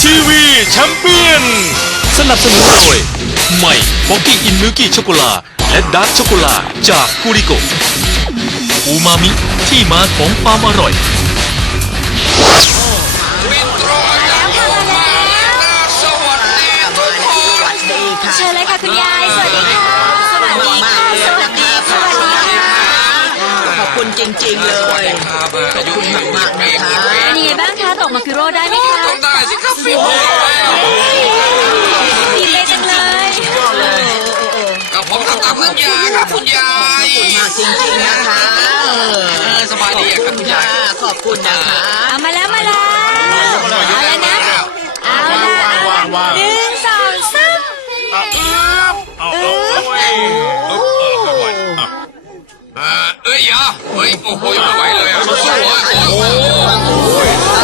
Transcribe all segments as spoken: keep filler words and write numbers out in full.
ทีวีแชมเปี้ยนสนับสนุนโดยใหม่บ็อกกี้อินมิลกี้ช็อกโกแลตและดาร์กช็อกโกแลตจากกูริโกอูมามิที่มาของความอร่อยเชิญเลยค่ะคุณยายสวัสดีค่ะสวัสดีค่ะสวัสดีสวัสดีค่ะขอบคุณจริงๆเลยขอบคุณมากๆนะคะนี่บ้างคะตกมาคิโร่ได้ไหมคะต้องได้สิครับพี่ดีเลยจังเลยกับผมทำตามสัญญาครับคุณยายขอบคุณมากจริงๆนะคะเออสบายดีครับคุณยายขอบคุณนะคะเอามาแล้วมาแล้วเอาเลยนะเอาละหนึ่งสองสามเออเอ้ยอ่ะเฮ้ยโอ้โหไม่ไหวเลยอ่ะโอ้โหโอ้โห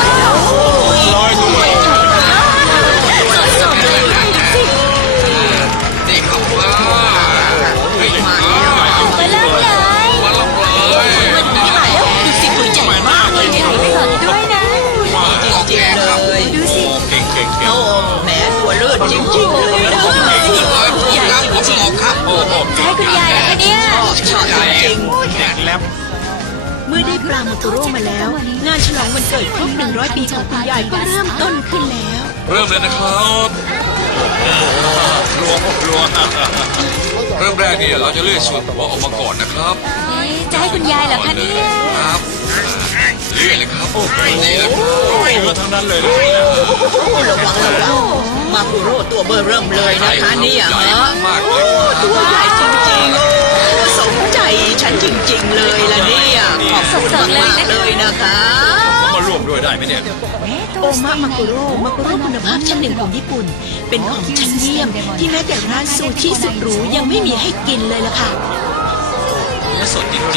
นี่ครับว่าเฮ้ยมามาเริ่มเลยมาลงเลยนี่มาแล้วดูสิตัวใหญ่มากเลยเนี่ยสดด้วยนะจริงๆเลยดูสิเก่งเก่งเก่งโอ้แหมตัวเลือดจริงๆเลยนะใหญ่ครับผมบอกครับโอ้โหจะให้คุณยายนะคะเนี่ยชอบชอบจริงแน่นแล้วเมื่อได้ปลามาโกโร่มาแล้ว งานฉลองวันเกิดครบหนึ่งร้อยปีของคุณยายก็เริ่มต้นขึ้นแล้วเริ่มเลยนะครับรวมรวมเริ่มแรกเนี่ยเราจะเลือกส่วนหัวออกมาก่อนนะครับเอ๊ะจะให้คุณยายเหรอคะเนี่ยครับเลื่อยเลยครับนี่แหละมาทั้งนั้นเลยๆระวังระวังมาคุโร่ตัวเบอร์เริ่มเลยนะคะเนี่ยใหญ่ฮะมากเลยครับตัวใหญ่จริงๆโอ้สมใจฉันจริงๆเลยล่ะเนี่ยขอบคุณมากๆเลยนะคะมาร่วมด้วยได้ไหมเนี่ยโอมะมาโกโร่มาโกโร่คุณภาพชั้นหนึ่งของญี่ปุ่น เป็นของชั้นเยี่ยมที่แม้แต่ร้านซูชิสุดหรูยังไม่มีให้กินเลยล่ะค่ะสดจริง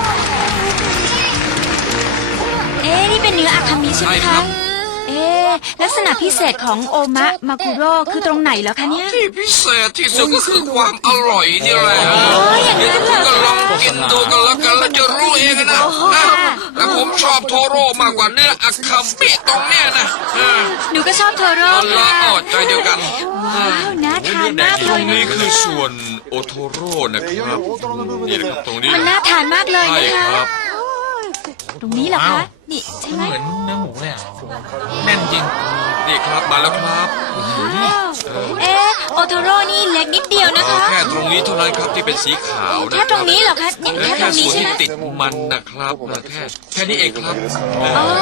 เอ๊ะนี่เป็นเนื้ออาคามิใช่ไหมคะเอ๊ะลักษณะพิเศษของโอมะมากุโร่คือตรงไหนแล้วคะเนี่ยที่พิเศษที่สุดก็คือความอร่อยนี่แหละอย่างนั้นเหรอก็ลองกินดูกันแล้วกันแล้วจะรู้เองนะแต่ผมชอบโทโร่มากกว่าเนื้ออาคามิตรงเนี้ยนะหนูก็ชอบโทโร่ตอนละค่ะออดใจเดียวกันว้าวน่าทานมากตเลรยงนะนี้คือส่วนโอโทโร่นะครับนี่นะครับตรงนี้มันน่าทานมากเลยใช่นะคะครับตรงนี้เหรอคะนี่ใช่ไหมเหมือนเนื้อหมูเลยอ่ะแน่นจริงนี่ครับมาแล้วครับว้าวเอ๊ะโอโทโร่นี่เล็กนิดเดียวนะคะแค่ตรงนี้เท่านั้นครับที่เป็นสีขาวนะแค่ตรงนี้เหรอคะเนี่ยและแค่ตแค่รงนี้ส่วนใช่ที่ไหมติดมันนะครับแค่แค่นี้เองครับอ๋อ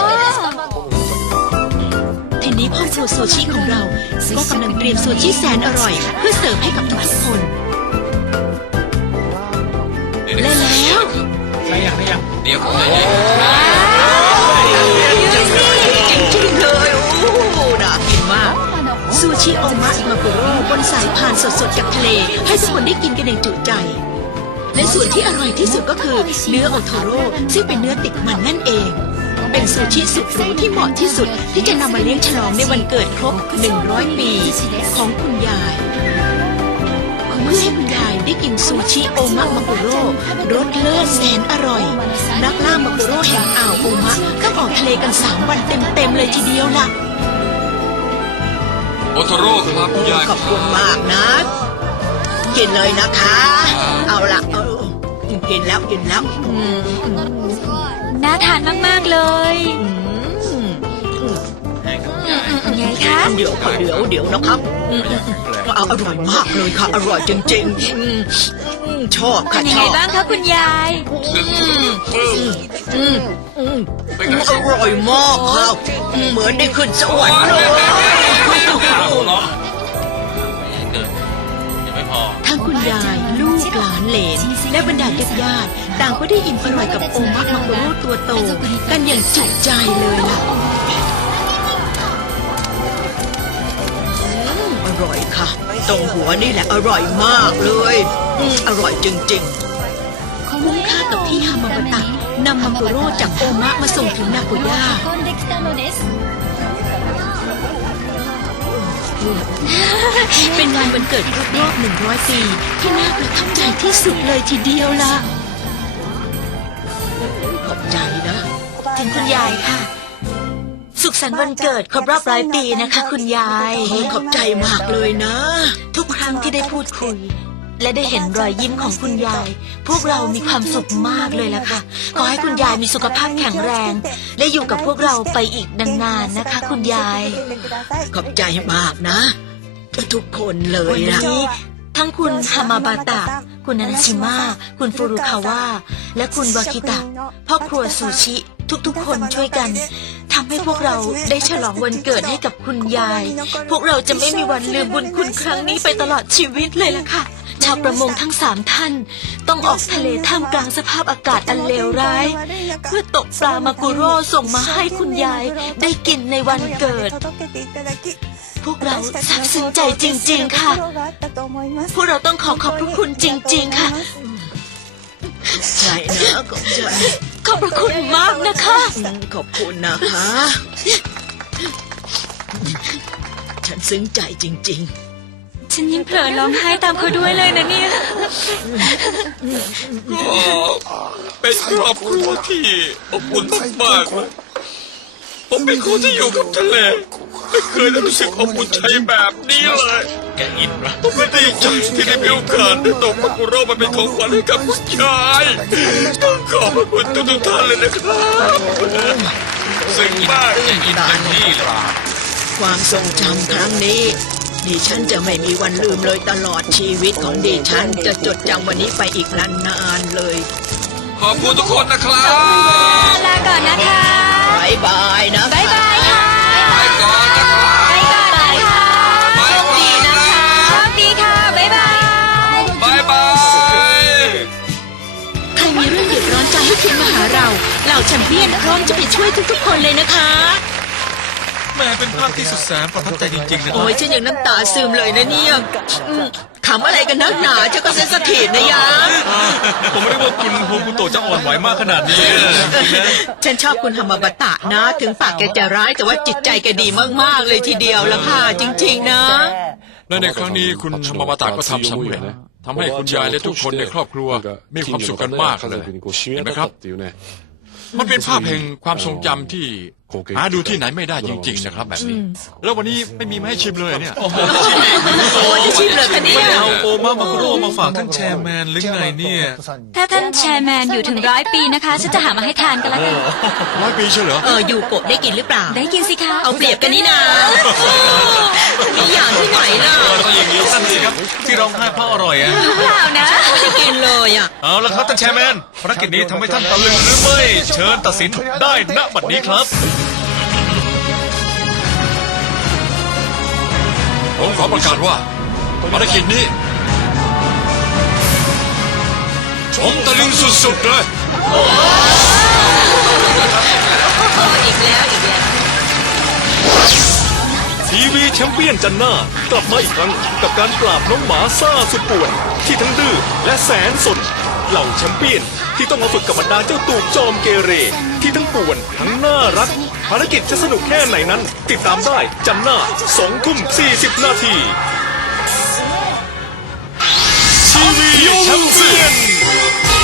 ทีนี้พ่อครัวซูชิของเรา ก็กำลังเตรียมซูชิแสนอร่อย เพื่อเสิร์ฟให้กับทุกคน และแล้วใส่ยังได้ยังเนี่ยผมจะยิงดูสิจริงๆเลยโอ้โหน่ากินมากซูชิโอมะมาโกโร่บนสายพานสดๆจากทะเล ให้ทุกคนได้กินกันอย่างจุใจ และส่วนที่อร่อยที่สุดก็คือเนื้อโอโทโร่ซึ่งเป็นเนื้อติดมันนั่นเอง เป็นซูชิสุดหรูที่เหมาะที่สุดที่จะนำมาเลี้ยงฉลองในวันเกิดครบหนึ่งร้อยปีของคุณยายเพื่อให้คุณยายได้กินซูชิโอมะมาโกโร่รสเลิศแสนอร่อย นักล่ามาโกโร่แห่งอ่าวโอมะต้องออกทะเลกันสามวันเต็มๆเลยทีเดียวล่ะโอโทโร่ครับคุณยายขอบคุณมากนะ กินเลยนะคะ เอาละเอากินแล้วกินแล้วอืมน่าทานมากๆเลยอืมไงคะเดี๋ยวค่ะเดี๋ยวเดี๋ยวนะครับอืมเอาอร่อยมากเลยค่ะ อร่อยจริงๆอืมอืมชอบเป็ค่ะนยังชไงอบบ้างคะคุณยายอืมอืมอร่อยมากค่ะอืมเหมือนได้ขึ้นสวรรค์เลยยังไม่พอทั้งคุณยายลูกหลานเหลน และบรรดาญาติญาติต่างก็ได้อิ่มอร่อยกับโอมะมาโกโร่ตัวโต กันอย่างจุใจเลยล่ะอร่อยค่ะ ตรงหัวนี่แหละอร่อยมากเลยอืมอร่อยจริงๆคุ้มค่ากับที่ฮามาบะตะนำมาโกโร่จากโอมะมาส่งถึงนาโกย่า เป็นงานวันเกิดครบรอบหนึ่งร้อยปีที่น่าประทับใจที่สุดเลยทีเดียวล่ะขอบใจนะถึงคุณยายค่ะสุขขสันต์วันเกิดครบรอบร้อยปีนะคะ คุณยายโอ้ขอบใจมากเลยนะทุกครั้งที่ได้พูดคุย และได้เห็นรอยยิ้มของคุณยาย พวกเรามีความสุขมากเลยล่ะค่ะ ขอให้คุณยายมีสุขภาพแข็งแรง และอยู่กับพวกเราไปอีกนานๆนะคะ คุณยายขอบใจมากนะ ทุกคนเลยวันนะนี้ทั้งคุณฮามาบาตะ คุณนานาชิมะคุณฟูรุคาวะและคุณวากิตะพ่อครัวซูชิ ทุกๆ คนช่วยกันทำให้พวกเราได้ฉลองวันเกิดให้กับคุณยาย พวกเราจะไม่มีวันลืมบุญคุณครั้งนี้ไปตลอดชีวิตเลยล่ะค่ะ ชาวประมงทั้งสามท่าน ต้องออกทะเลท่ามกลางสภาพอากาศอันเลวร้าย เพื่อตกปลามากุโร่ส่งมาให้คุณยายได้กินในวันเกิด พวกเราซาบซึ้งใจจริงๆค่ะ พวกเราต้องขอขอบพระคุณจริงๆค่ะใช่นะขอบใจขอบพระคุณมากนะคะอืมขอบคุณนะคะ ฉันซึ้งใจจริงฉันยิ่งเผลอร้องไห้ตามเขาด้วยเลยนะเนี่ยเป็นครอบครัวที่อบอุ่นมากๆผมเป็นคนที่อยู่กับทะเลไม่เคยรู้สึกอบอุ่นใจแบบนี้เลยแกอินเหรอผมไม่ได้ใจที่ได้มีโอกาสได้ตกมากุโร่มาเป็นของขวัญให้กับคุณยายต้องขอบพระคุณทุกๆท่านเลยนะครับซึ้งมากแกอินเต็มที่เลยๆ ความทรงจำครั้งนี้ ดิฉันจะไม่มีวันลืมเลยตลอดชีวิตของดิฉัน จะจดจำวันนี้ไปอีกนานๆเลยขอบคุณทุกคนนะครับลาก่อนนะคะบายบายนะบ๊ายบายค่ะไปก่อนนะครับไปก่อนนะคะไปก่อนนะโชคดีค่ะ บ๊ายบายบายบายใครมีเรื่องเดือดร้อนใจให้พิมพ์มาหาเรา เหล่าแชมเปี้ยนพร้อมจะไปช่วยทุกๆคนเลยนะคะแม่เป็นภาพที่สุดแสนประทับใจจริงๆนะครัโอ้บยฉันยังน้ำตาซึมเลยนะเนี่ยอืมขำอะไรกันนักหนาเจ้าก็เซนสทีฟนะยะผมไม่ได้ว่าคุณโฮกุโตะจะอ่อนไหวมากขนาดนี้นะฉันชอบคุณฮามาบะตะนะ ถึงปากแกจะร้ายแต่ว่าจิตใจแกดีมากๆเลยทีเดียวละค่ะ จริงๆนะและในครั้งนี้คุณธรรมบาตาก็ทำสำเร็จทำให้คุณยายและทุกคนในครอบครัวมีความสุขกันมากเลยเห็นไหมครับ มันเป็นภาพแห่งความทรงจำที่หาดูที่ไหนไม่ได้จริงๆนะครับแบบนี้ แล้ววันนี้ไม่มีมาให้ชิมเลยเนี่ยโอ้โหโอ้ยจะชิมเลยคะเนี่ยเอาโอมามาคุโร่มาฝากท่านแชร์แมนหรือไงเนี่ยถ้าท่านแชร์แมนอยู่ถึงร้อยปีนะคะ ฉันจะหามาให้ทานกันแล้วกันร้อยปีใช่เหรอเอออยู่โกะได้กินหรือเปล่าได้กินสิคะเอาเปรียบกันนี่นามีอย่างที่ไหนล่ะก็อย่างนี้สั้นสิครับที่ร้องไห้เพราะอร่อยอ่ะเปล่านะไม่ได้กินเลยอ่ะเอาละครับท่านแชร์แมนภารกิจนี้ทำให้ท่านตะลึงหรือไม่เชิญตัดสินได้ณบัดนี้ครับผมขอประกาศว่าภารกิจนี้ผมตะลึงสุดๆเลยอีกแล้วอีกแล้วทีวีแชมเปี้ยนจันหน้ากลับมาอีกครั้งกับการปราบน้องหมาซ่าสุดป่วนที่ทั้งดื้อและแสนสนเหล่าแชมเปี้ยนที่ต้องมาฝึกกับบรรดาเจ้าตูบจอมเกเรที่ทั้งป่วนทั้งน่ารักภารกิจจะสนุกแค่ไหนนั้น ติดตามได้จันหน้าสองทุ่มสี่สิบนาทีทีวีแชมเปี้ยน